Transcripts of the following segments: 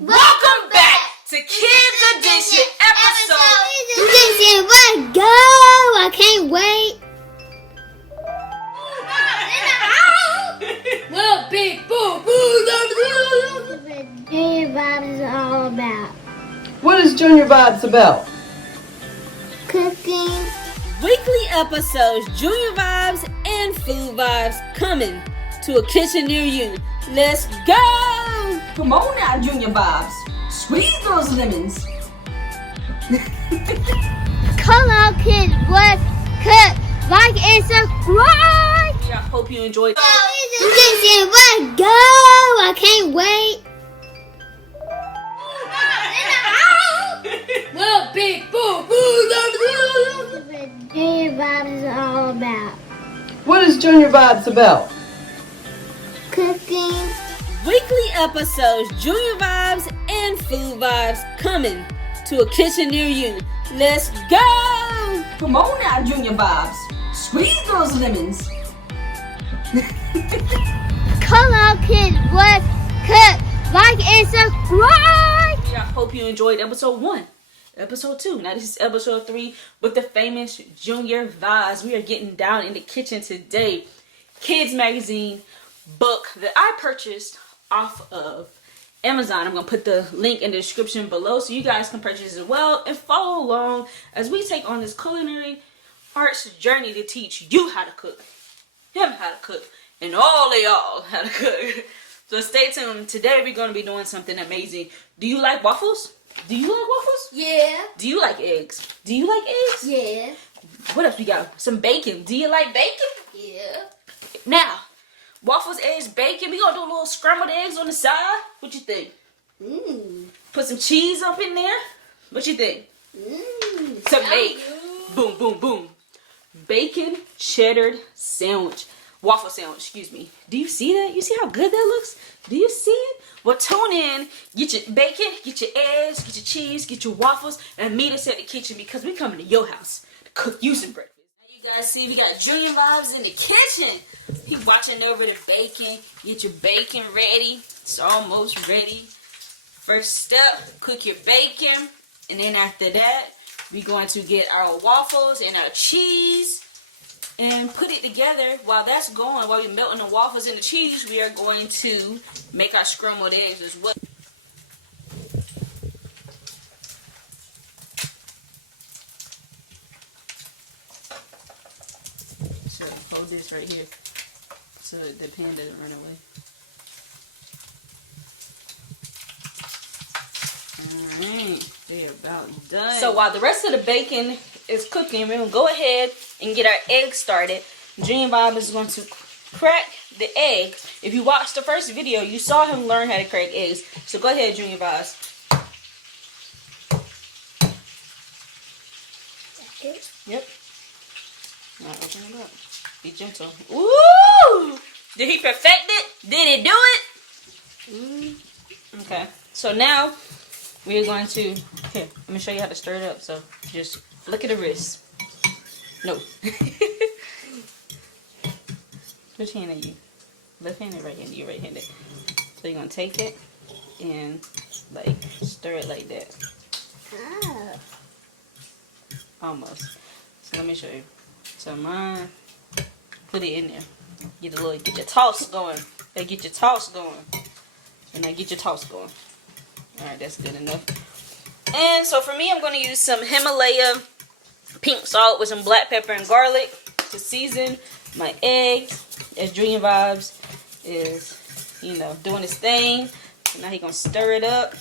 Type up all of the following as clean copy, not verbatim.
Welcome back to Kids Edition episode. Let's go! I can't wait. Well, big boo. Junior Vibez is all about What is Junior Vibez about? cooking. Weekly episodes, Junior Vibes and Food Vibes coming to a kitchen near you. Let's go! Come on now, Junior Vibez. Squeeze those lemons. Come on, kids. What? Cook, like, and subscribe. I hope you enjoyed. Let's go! I can't wait. Well, big boo. Junior Vibez is all about What is Junior Vibez about? cooking. Weekly episodes, Junior Vibes and Food Vibes coming to a kitchen near you. Let's go! Come on now, Junior Vibez. Squeeze those lemons. Come on, kids. What? Cook, like, and subscribe. I hope you enjoyed episode 1. Episode 2. Now this is episode 3 with the famous Junior Vibez. We are getting down in the kitchen today. Kids magazine book that I purchased off of Amazon. I'm going to put the link in the description below so you guys can purchase as well and follow along as we take on this culinary arts journey to teach you how to cook, him how to cook, and all of y'all how to cook. So stay tuned. Today we're going to be doing something amazing. Do you like waffles? Do you like waffles? Yeah. Do you like eggs? Do you like eggs? Yeah. What else we got? Some bacon. Do you like bacon? Yeah. Now, waffles, eggs, bacon. We gonna do a little scrambled eggs on the side. What you think? Put some cheese up in there. What you think? To make boom, boom, boom, bacon cheddar sandwich, waffle sandwich. Excuse me. Do you see that? You see how good that looks? Do you see it? Well, tune in. Get your bacon, get your eggs, get your cheese, get your waffles, and meet us at the kitchen because we coming to your house to cook you some breakfast. Now you guys see we got Junior Vibez in the kitchen. He watching over the bacon. Get your bacon ready. It's almost ready. First step, cook your bacon. And then after that, we're going to get our waffles and our cheese and put it together. While that's going, while we're melting the waffles and the cheese, we are going to make our scrambled eggs as well. So hold this right here so the pan doesn't run away. Alright, they're about done. So while the rest of the bacon is cooking, we're going to go ahead and get our eggs started. Junior Vibez is going to crack the eggs. If you watched the first video, you saw him learn how to crack eggs. So go ahead, Junior Vibez. Yep. Now open it up. Be gentle. Ooh! Did he perfect it? Did he do it? Okay. So now we're going to, here, let me show you how to stir it up. So just flick of the wrist. No. Which hand are you? Left-handed, right-handed? You're right-handed. So you're going to take it and like stir it like that. Almost. So let me show you. So mine, put it in there. Get your toss going. Hey, get your toss going. And now get your toss going. Alright, that's good enough. And so for me, I'm going to use some Himalaya pink salt with some black pepper and garlic to season my eggs. As Junior Vibez is, you know, doing his thing. So now he's going to stir it up.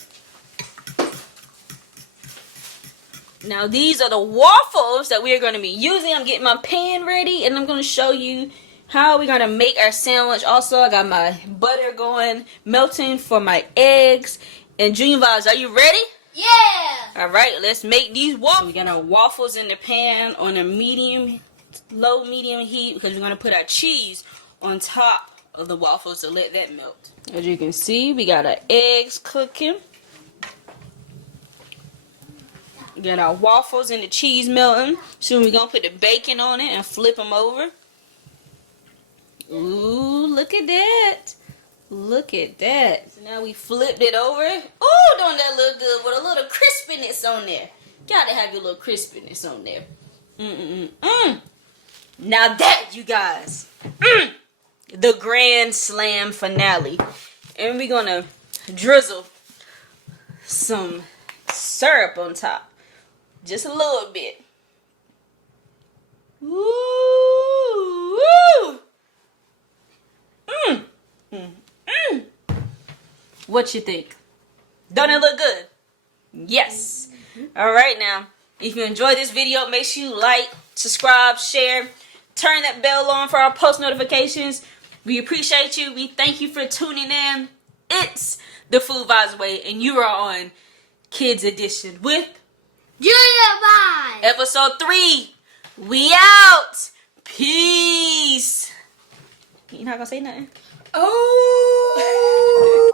Now these are the waffles that we are going to be using. I'm getting my pan ready and I'm going to show you how we're going to make our sandwich. Also, I got my butter going, melting for my eggs. And Junior Vibez, are you ready? Yeah. Alright, let's make these waffles. We got our waffles in the pan on a low medium heat because we're going to put our cheese on top of the waffles to let that melt. As you can see, we got our eggs cooking. We got our waffles and the cheese melting. Soon we're going to put the bacon on it and flip them over. Ooh, look at that. Look at that. So now we flipped it over. Ooh, don't that look good with a little crispiness on there. Gotta have your little crispiness on there. Now that, you guys, the grand slam finale. And we're gonna drizzle some syrup on top. Just a little bit. Woo! What you think? Don't it look good? Yes. All right now. If you enjoyed this video, make sure you like, subscribe, share, turn that bell on for our post notifications. We appreciate you. We thank you for tuning in. It's the Food Vibez Way, and you are on Kids Edition with Junior Vibes. episode 3. We out. Peace. You not gonna say nothing? Oh.